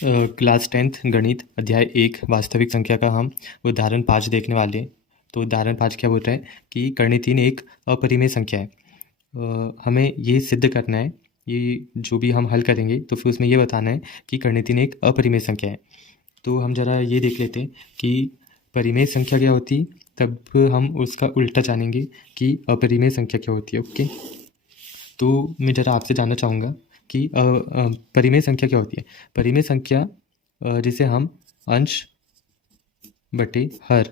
Class 10th गणित अध्याय 1 वास्तविक संख्या का हम उदाहरण 5 देखने वाले हैं। तो उदाहरण 5 क्या बोल रहा है कि कर्णीय 3 एक अपरिमेय संख्या है। हमें ये सिद्ध करना है, ये जो भी हम हल करेंगे तो फिर उसमें ये बताना है कि कर्णीय 3 एक अपरिमेय संख्या है। तो हम ज़रा ये देख लेते हैं कि परिमेय संख्या क्या होती है, तब हम उसका उल्टा जानेंगे कि अपरिमेय संख्या क्या होती है। ओके, तो मैं ज़रा आपसे जानना चाहूँगा कि परिमेय संख्या क्या होती है। परिमेय संख्या जिसे हम अंश बटे हर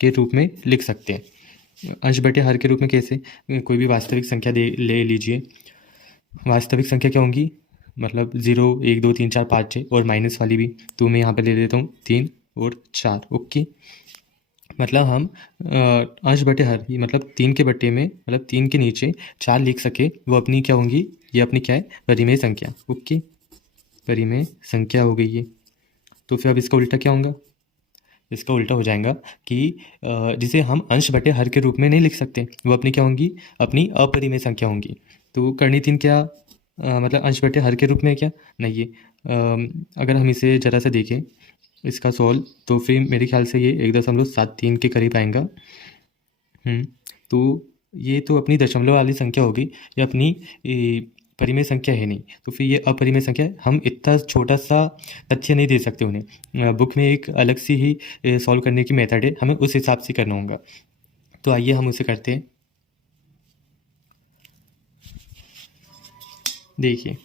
के रूप में लिख सकते हैं। अंश बटे हर के रूप में कैसे? कोई भी वास्तविक संख्या ले लीजिए। वास्तविक संख्या क्या होंगी, मतलब 0 1 2 3 4 5 6 और माइनस वाली भी, तो मैं यहाँ पर ले लेता हूँ 3 और 4। ओके, मतलब हम अंश बटे हर ही मतलब 3 के बटे में, मतलब 3 के नीचे 4 लिख सके, वो अपनी क्या होंगी, ये अपनी क्या है, परिमेय संख्या। ओके, परिमेय संख्या हो गई ये। तो फिर अब इसका उल्टा क्या होगा, इसका उल्टा हो जाएगा कि जिसे हम अंश बटे हर के रूप में नहीं लिख सकते, वो अपनी क्या होंगी, अपनी अपरिमेय संख्या होंगी। तो कर्णीय 3 क्या मतलब अंश बटे हर के रूप में है क्या? नहीं है। अगर हम इसे ज़रा सा देखें, इसका सॉल्व, तो फिर मेरे ख्याल से ये 1.73 के करीब आएगा। तो ये तो अपनी दशमलव वाली संख्या होगी, ये अपनी परिमेय संख्या है नहीं। तो फिर ये अपरिमेय संख्या है। हम इतना छोटा सा तथ्य नहीं दे सकते उन्हें। बुक में एक अलग सी ही सॉल्व करने की मेथड है, हमें उस हिसाब से करना होगा। तो आइए हम उसे करते हैं। देखिए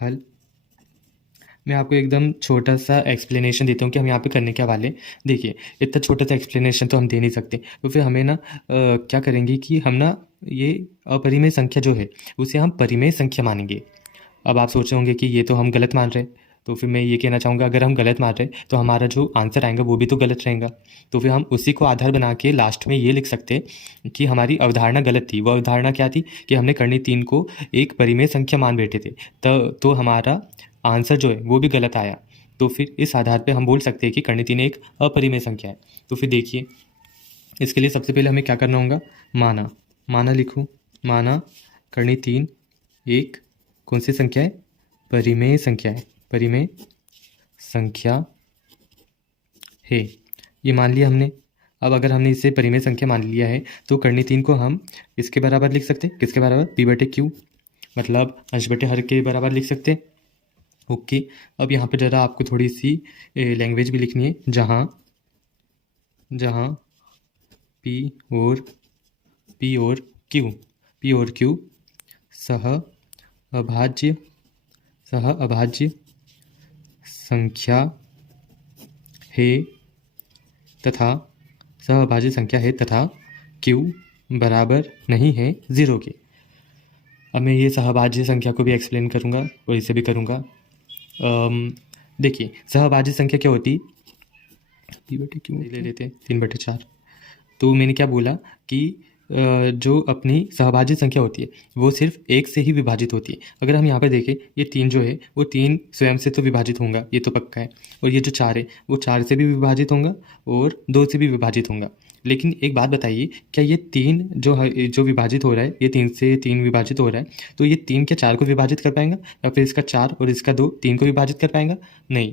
हल, मैं आपको एकदम छोटा सा एक्सप्लेनेशन देता हूँ कि हम यहाँ पे करने क्या वाले। देखिए इतना छोटा सा एक्सप्लेनेशन तो हम दे नहीं सकते, तो फिर हमें ना क्या करेंगे कि हम ना ये अपरिमेय संख्या जो है उसे हम परिमेय संख्या मानेंगे। अब आप सोच रहे होंगे कि ये तो हम गलत मान रहे हैं, तो फिर मैं ये कहना चाहूँगा, अगर हम गलत मान रहे हैं तो हमारा जो आंसर आएगा वो भी तो गलत रहेगा। तो फिर हम उसी को आधार बना के लास्ट में ये लिख सकते हैं कि हमारी अवधारणा गलत थी। वो अवधारणा क्या थी कि हमने कर्णीय 3 को एक परिमेय संख्या मान बैठे थे, तो हमारा आंसर जो है वो भी गलत आया। तो फिर इस आधार पे हम बोल सकते हैं कि कर्णीय 3 एक अपरिमेय संख्या है। तो फिर देखिए, इसके लिए सबसे पहले हमें क्या करना होगा, माना लिखूँ, माना कर्णीय 3 एक कौन सी संख्या है, परिमेय संख्या है, परिमेय संख्या है, ये मान लिया हमने। अब अगर हमने इसे परिमेय संख्या मान लिया है तो कर्णीय 3 को हम इसके बराबर लिख सकते हैं। किसके बराबर? पी बटे क्यू, मतलब अंश बटे हर के बराबर लिख सकते हैं। ओके, अब यहाँ पे ज़रा आपको थोड़ी सी लैंग्वेज भी लिखनी है, जहाँ पी और क्यू सह अभाज्य संख्या है तथा सहअभाज्य संख्या है तथा क्यू बराबर नहीं है 0 के। अब मैं ये सहअभाज्य संख्या को भी एक्सप्लेन करूँगा और इसे भी करूँगा। देखिए सहअभाज्य संख्या क्या होती, पी बटे क्यू ले लेते हैं 3/4। तो मैंने क्या बोला कि जो अपनी सहभाज्य संख्या होती है वो सिर्फ एक से ही विभाजित होती है। अगर हम यहाँ पे देखें, ये 3 जो है वो 3 स्वयं से तो विभाजित होगा, ये तो पक्का है। और ये जो 4 है वो 4 से भी विभाजित होगा और 2 से भी विभाजित होगा। लेकिन एक बात बताइए, क्या ये 3 जो विभाजित हो रहा है, ये 3 से 3 विभाजित हो रहा है, तो ये 3 क्या 4 को विभाजित कर पाएंगा, या फिर इसका 4 और इसका 2 3 को विभाजित कर पाएंगा? नहीं।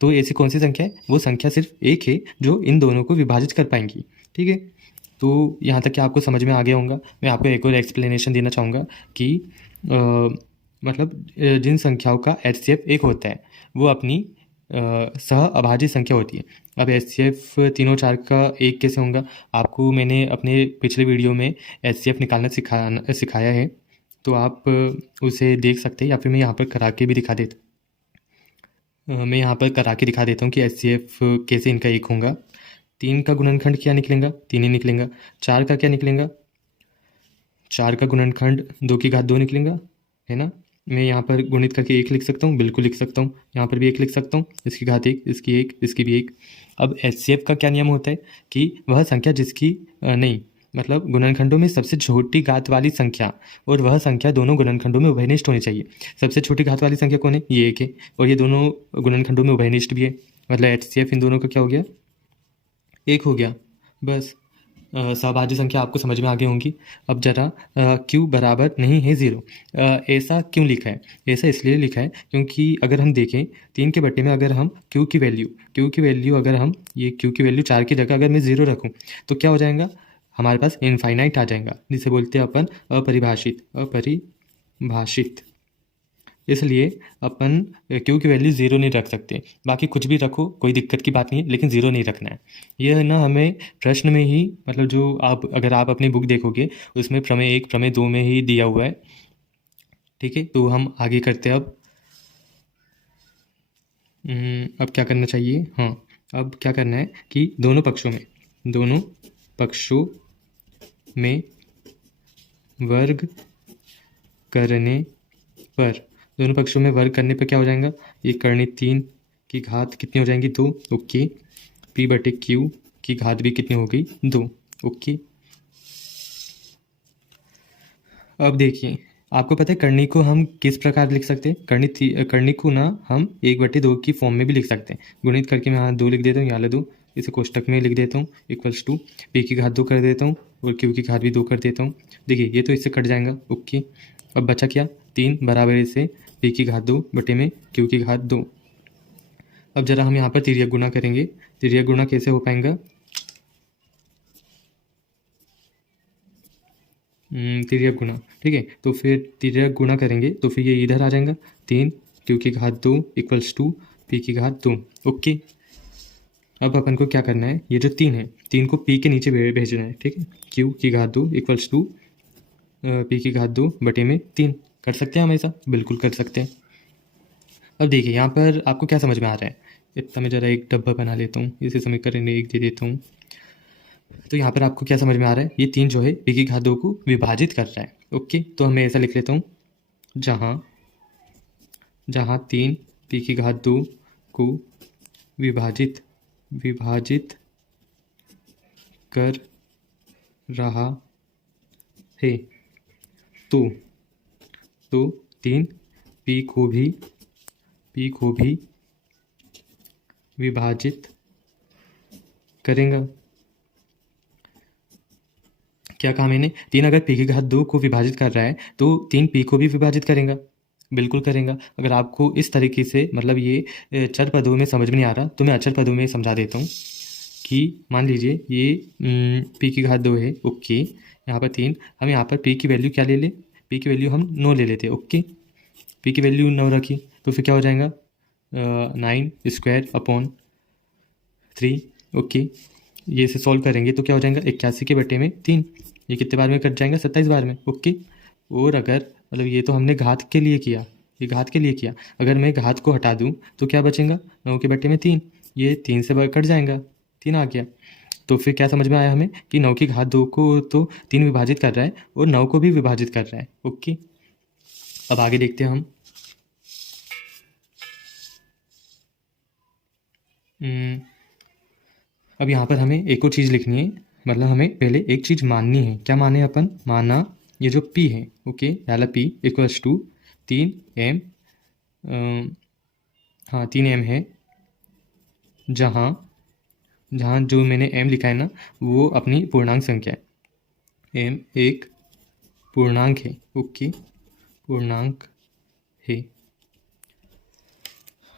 तो ऐसी कौन सी संख्या है, वो संख्या सिर्फ एक है जो इन दोनों को विभाजित कर पाएंगी। ठीक है, तो यहाँ तक कि आपको समझ में आ गया होगा। मैं आपको एक और एक्सप्लेनेशन देना चाहूँगा कि मतलब जिन संख्याओं का HCF 1 होता है वो अपनी सह अभाज्य संख्या होती है। अब HCF 3 और 4 का 1 कैसे होगा, आपको मैंने अपने पिछले वीडियो में HCF निकालना सिखाया है, तो आप उसे देख सकते हैं, या फिर मैं यहाँ पर करा के भी दिखा देता हूँ कि HCF कैसे इनका 1 होगा। 3 का गुणनखंड क्या निकलेगा, 3 ही निकलेगा। 4 का क्या निकलेगा, 4 का गुणनखंड 2 की घात 2 निकलेगा, है ना। मैं यहाँ पर गुणित करके 1 लिख सकता हूँ, बिल्कुल लिख सकता हूँ। यहाँ पर भी 1 लिख सकता हूँ, इसकी घात 1, इसकी 1, इसकी भी 1। अब HCF का क्या नियम होता है कि वह संख्या जिसकी नहीं, मतलब गुणनखंडों में सबसे छोटी घात वाली संख्या और वह संख्या दोनों गुणनखंडों में उभयनिष्ठ होनी चाहिए। सबसे छोटी घात वाली संख्या कौन है, ये 1 है, और ये दोनों गुणनखंडों में उभयनिष्ठ भी है, मतलब HCF इन दोनों का क्या हो गया, 1 हो गया। बस सहभाज्य संख्या आपको समझ में आ गई होंगी। अब जरा q बराबर नहीं है 0, ऐसा क्यों लिखा है? ऐसा इसलिए लिखा है क्योंकि अगर हम देखें 3 के बट्टे में अगर हम q की वैल्यू अगर हम ये q की वैल्यू 4 की जगह अगर मैं 0 रखूँ तो क्या हो जाएगा? हमारे पास इनफाइनाइट आ जाएगा, जिसे बोलते हैं अपन अपरिभाषित। इसलिए अपन क्यू की वैल्यू 0 नहीं रख सकते। बाकी कुछ भी रखो, कोई दिक्कत की बात नहीं है, लेकिन 0 नहीं रखना है। यह ना हमें प्रश्न में ही, मतलब जो आप अगर आप अपनी बुक देखोगे उसमें प्रमेय 1 प्रमेय 2 में ही दिया हुआ है। ठीक है, तो हम आगे करते हैं। अब क्या करना चाहिए? हाँ, अब क्या करना है कि दोनों पक्षों में वर्ग करने पर, दोनों पक्षों में वर्ग करने पर क्या हो जाएगा? ये करनी 3 की घात कितनी हो जाएंगी? 2। ओके। p बटे q की घात भी कितनी हो गई? 2। ओके। अब देखिए, आपको पता है करनी को हम किस प्रकार लिख सकते हैं? करनी को ना हम 1/2 की फॉर्म में भी लिख सकते हैं। गुणित करके मैं यहाँ 2 लिख देता हूँ, यहाँ 2, इसे कोष्टक में लिख देता हूँ, इक्वल्स टू p की घात 2 कर देता हूँ और q की घात भी 2 कर देता हूँ। देखिए ये तो इससे कट जाएगा। ओके, अब बचा क्या? 3 बराबर इसे p की घात 2 बटे में q की घात 2। अब जरा हम यहाँ पर तिर्यक गुणा करेंगे। तिर्यक गुणा कैसे हो पाएगा? तिर्यक गुणा, ठीक है। तो फिर तिर्यक गुणा करेंगे तो फिर ये इधर आ जाएगा, 3 q की घात 2 इक्वल्स टू p की घात 2। ओके, अब अपन को क्या करना है? ये जो 3 है, 3 को p के नीचे भेजना है, ठीक है। q की घात 2 इक्वल्स टू p की घात 2 बटे में 3। कर सकते हैं हम ऐसा? बिल्कुल कर सकते हैं। अब देखिए यहाँ पर आपको क्या समझ में आ रहा है? इतना मैं ज़रा एक डब्बा बना लेता हूँ, इसे समीकरण 1 दे देता हूँ। तो यहाँ पर आपको क्या समझ में आ रहा है? ये 3 जो है p की घात 2 को विभाजित कर रहा है। ओके, तो मैं ऐसा लिख लेता हूँ, जहाँ 3 p की घात 2 को विभाजित कर रहा है, तो 3 p को भी विभाजित करेगा। क्या कहा मैंने? 3 अगर p की घात 2 को विभाजित कर रहा है तो 3 p को भी विभाजित करेगा, बिल्कुल करेगा। अगर आपको इस तरीके से, मतलब ये चर पदों में समझ में नहीं आ रहा तो मैं अचर पदों में समझा देता हूँ कि मान लीजिए ये p की घात 2 है। ओके, यहाँ पर 3, हम यहाँ पर p की वैल्यू क्या ले लें? p की वैल्यू हम 9 ले लेते। ओके, p की वैल्यू 9 रखी तो फिर क्या हो जाएगा? 9² अपॉन 3। ओके, ये इसे सॉल्व करेंगे तो क्या हो जाएगा? 81 के बटे में 3। ये कितने बार में कट जाएगा? 27 बार में। ओके, और अगर मतलब ये तो हमने घात के लिए किया, ये घात के लिए किया, अगर मैं घात को हटा दूं तो क्या बचेगा? 9 के बटे में 3, ये 3 से कट जाएगा, 3 आ गया। तो फिर क्या समझ में आया हमें कि 9 की घात 2 को तो 3 विभाजित कर रहा है और 9 को भी विभाजित कर रहा है। ओके, अब आगे देखते हैं हम। अब यहाँ पर हमें एक और चीज़ लिखनी है, मतलब हमें पहले एक चीज़ माननी है। क्या माने अपन? माना ये जो p है, ओके, डाला p इक्वल्स टू 3m, हाँ 3m है, जहाँ जो मैंने m लिखा है ना वो अपनी पूर्णांक संख्या है। m एक पूर्णांक है। ओके, पूर्णांक है।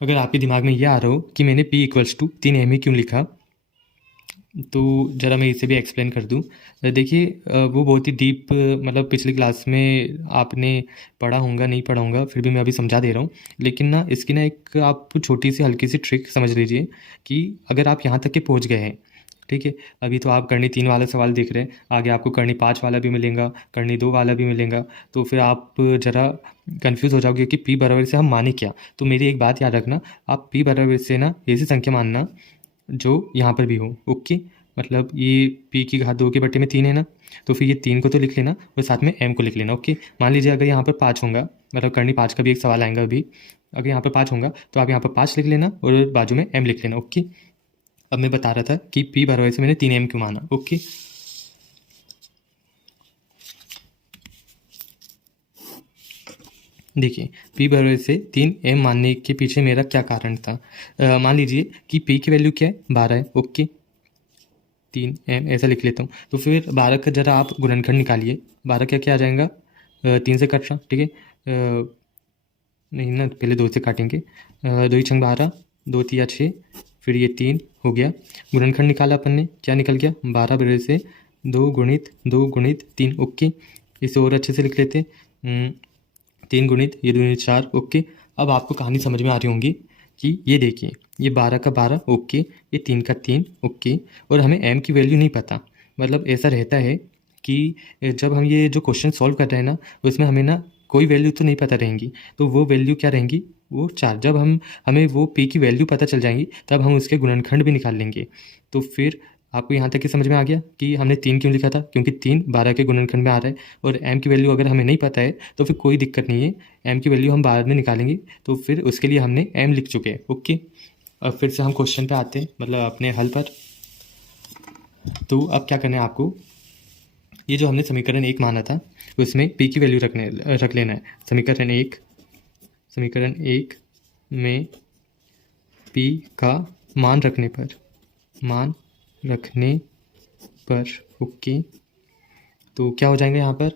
अगर आपके दिमाग में यह आ रहा हो कि मैंने p इक्वल्स टू 3m ही क्यों लिखा, तो ज़रा मैं इसे भी एक्सप्लेन कर दूं। देखिए वो बहुत ही डीप, मतलब पिछली क्लास में आपने पढ़ा होगा, नहीं पढ़ा होगा, फिर भी मैं अभी समझा दे रहा हूँ। लेकिन ना इसकी ना एक आप छोटी सी हल्की सी ट्रिक समझ लीजिए कि अगर आप यहाँ तक के पहुँच गए हैं, ठीक है, अभी तो आप करनी 3 वाला सवाल देख रहे हैं, आगे आपको करनी 5 वाला भी मिलेगा, करनी 2 वाला भी मिलेगा, तो फिर आप ज़रा कन्फ्यूज़ हो जाओगे कि p बराबर से हम माने क्या। तो मेरी एक बात याद रखना, आप p बराबर से ना ऐसी संख्या मानना जो यहाँ पर भी हो। ओके, मतलब ये p की घात 2 के बटे में 3 है ना, तो फिर ये 3 को तो लिख लेना और साथ में m को लिख लेना। ओके, मान लीजिए अगर यहाँ पर 5 होगा, मतलब करनी 5 का भी एक सवाल आएगा अभी, अगर यहाँ पर 5 होगा तो आप यहाँ पर 5 लिख लेना और बाजू में m लिख लेना। ओके, अब मैं बता रहा था कि p बराबर से मैंने 3m क्यों माना। ओके, देखिए p बराबर से 3m मानने के पीछे मेरा क्या कारण था। मान लीजिए कि p की वैल्यू क्या है? 12 है। ओके, 3m ऐसा लिख लेता हूँ। तो फिर 12 का ज़रा आप गुणनखंड निकालिए। 12 क्या क्या आ जाएगा, 3 से कट रहा, ठीक है। नहीं ना, पहले 2 से काटेंगे। 2 ही छंग 12, 2 तिया 6, फिर ये 3 हो गया। गुणनखंड निकाला अपन ने, क्या निकल गया, 12 बड़े से 2 गुणित 2 गुणित 3, ओके। इसे और अच्छे से लिख लेते, 3 गुणित ये 2 गुणित 4, ओके। अब आपको कहानी समझ में आ रही होंगी कि ये देखिए, ये 12 का 12, ओके, ये 3 का 3, ओके। और हमें m की वैल्यू नहीं पता, मतलब ऐसा रहता है कि जब हम ये जो क्वेश्चन सॉल्व कर रहे हैं ना, उसमें हमें ना कोई वैल्यू तो नहीं पता रहेंगी, तो वो वैल्यू क्या रहेंगी, वो 4। जब हमें वो p की वैल्यू पता चल जाएंगी, तब हम उसके गुणनखंड भी निकाल लेंगे। तो फिर आपको यहाँ तक कि समझ में आ गया कि हमने 3 क्यों लिखा था, क्योंकि 3 12 के गुणनखंड में आ रहा है। और m की वैल्यू अगर हमें नहीं पता है तो फिर कोई दिक्कत नहीं है, m की वैल्यू हम बाद में निकालेंगे। तो फिर उसके लिए हमने m लिख चुके हैं, ओके। अब फिर से हम क्वेश्चन पे आते हैं, मतलब अपने हल पर। तो अब क्या करना है आपको, ये जो हमने समीकरण 1 माना था, उसमें p की वैल्यू रख लेना है। समीकरण एक में p का मान रखने पर ओके, तो क्या हो जाएंगे यहाँ पर,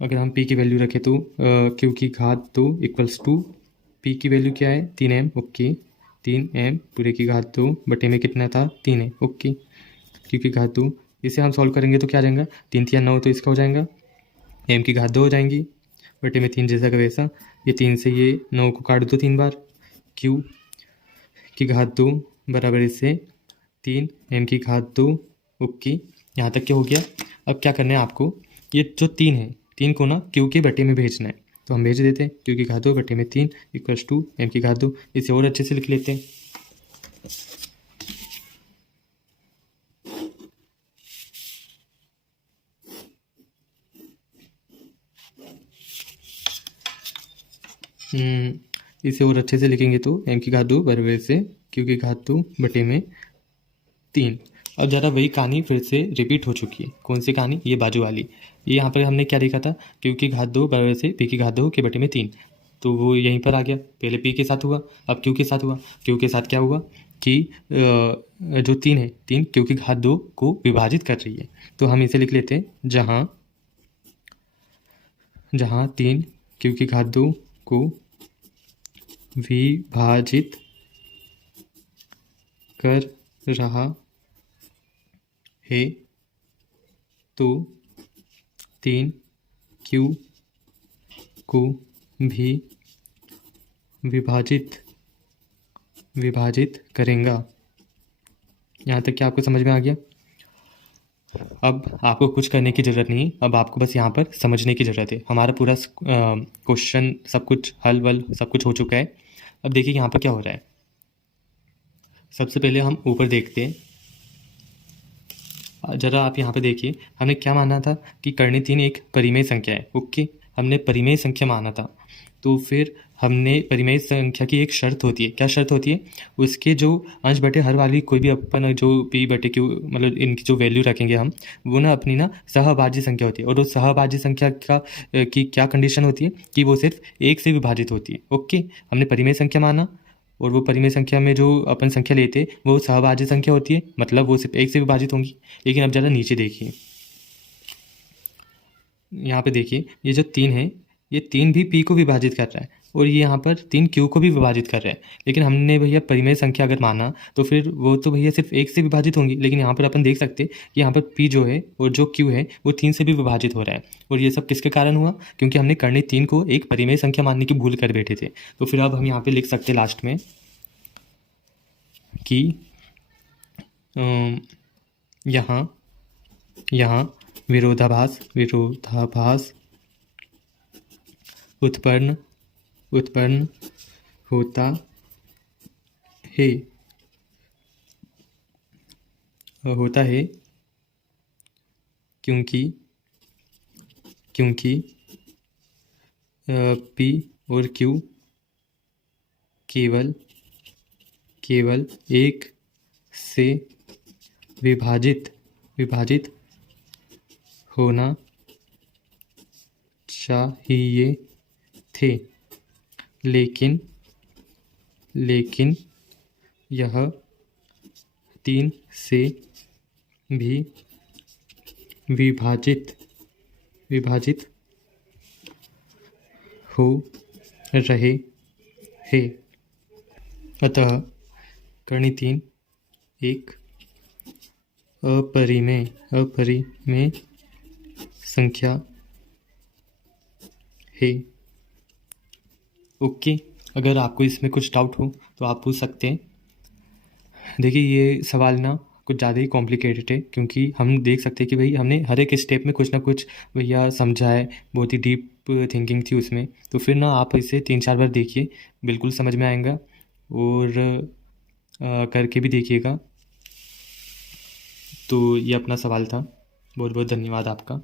अगर हम p की वैल्यू रखें तो q की घात 2 इक्वल्स टू p की वैल्यू क्या है, 3m, ओके। 3m पूरे की घात 2 बटे में कितना था, 3 है, ओके। q की घात 2, इसे हम सॉल्व करेंगे तो क्या आ जाएगा, 3 3 9, तो इसका हो जाएगा m की घात 2 हो जाएंगी बटे में 3 जैसा का वैसा। ये 3 से ये 9 को काट दो 3 बार, q की घात 2 बराबर इससे 3 m की घात 2, ओके। यहाँ तक क्या हो गया। अब क्या करना है आपको, ये जो 3 है, 3 को ना q के बटे में भेजना है, तो हम भेज देते हैं। q की घात 2 बटे में 3 इक्वल्स टू m की घात 2। इसे और अच्छे से लिख लेते हैं। इसे और अच्छे से लिखेंगे तो m की घात 2 बराबर से q की घात 2 बटे में 3। अब ज़रा वही कहानी फिर से रिपीट हो चुकी है। कौन सी कहानी, ये बाजू वाली। ये यहाँ पर हमने क्या देखा था, q की घात 2 बराबर से p की घात 2 के बटे में 3, तो वो यहीं पर आ गया। पहले p के साथ हुआ, अब q के साथ हुआ। q के साथ क्या हुआ कि जो 3 है, 3 q की घात 2 को विभाजित कर रही है, तो हम इसे लिख लेते हैं, जहाँ 3 q की घात 2 को विभाजित कर रहा है, तो 3 q को भी विभाजित करेंगे। यहाँ तक क्या आपको समझ में आ गया। अब आपको कुछ करने की ज़रूरत नहीं, अब आपको बस यहाँ पर समझने की ज़रूरत है। हमारा पूरा क्वेश्चन सब कुछ हल वल सब कुछ हो चुका है। अब देखिए यहाँ पर क्या हो रहा है। सबसे पहले हम ऊपर देखते हैं, ज़रा आप यहाँ पे देखिए, हमने क्या माना था कि कर्णी 3 एक परिमेय संख्या है, ओके। हमने परिमेय संख्या माना था, तो फिर हमने परिमेय संख्या की एक शर्त होती है। क्या शर्त होती है, उसके जो अंश बटे हर वाली कोई भी अपन जो p बटे q, मतलब इनकी जो वैल्यू रखेंगे हम, वो ना अपनी ना सहभाज्य संख्या होती है। और उस सहभाज्य संख्या की क्या कंडीशन होती है कि वो सिर्फ 1 से विभाजित होती है, ओके। हमने परिमेय संख्या माना, और वो परिमेय संख्या में जो अपन संख्या लेते वो सहभाज्य संख्या होती है, मतलब वो सिर्फ 1 से विभाजित होंगी। लेकिन अब ज़रा नीचे देखिए, यहाँ पे देखिए, ये जो 3 है, ये 3 भी p को विभाजित कर रहा है, और ये यहाँ पर 3 q को भी विभाजित कर रहा है। लेकिन हमने भैया परिमेय संख्या अगर माना तो फिर वो तो भैया सिर्फ 1 से विभाजित होंगी। लेकिन यहाँ पर अपन देख सकते हैं कि यहाँ पर p जो है और जो q है वो 3 से भी विभाजित हो रहा है। और ये सब किसके कारण हुआ, क्योंकि हमने कर्णी 3 को एक परिमेय संख्या मानने की भूल कर बैठे थे। तो फिर अब हम यहाँ पर लिख सकते लास्ट में कि यहाँ विरोधाभास उत्पन्न होता है क्योंकि p और q केवल 1 से विभाजित होना चाहिए थे, लेकिन यह 3 से भी विभाजित हो रहे हैं। अतः कर्ण 3 एक अपरिमेय संख्या है। ओके, अगर आपको इसमें कुछ डाउट हो तो आप पूछ सकते हैं। देखिए, ये सवाल ना कुछ ज़्यादा ही कॉम्प्लिकेटेड है, क्योंकि हम देख सकते हैं कि भाई हमने हर एक स्टेप में कुछ ना कुछ भैया समझा है, बहुत ही डीप थिंकिंग थी उसमें। तो फिर ना आप इसे 3-4 बार देखिए, बिल्कुल समझ में आएगा, और करके भी देखिएगा। तो ये अपना सवाल था। बहुत बहुत धन्यवाद आपका।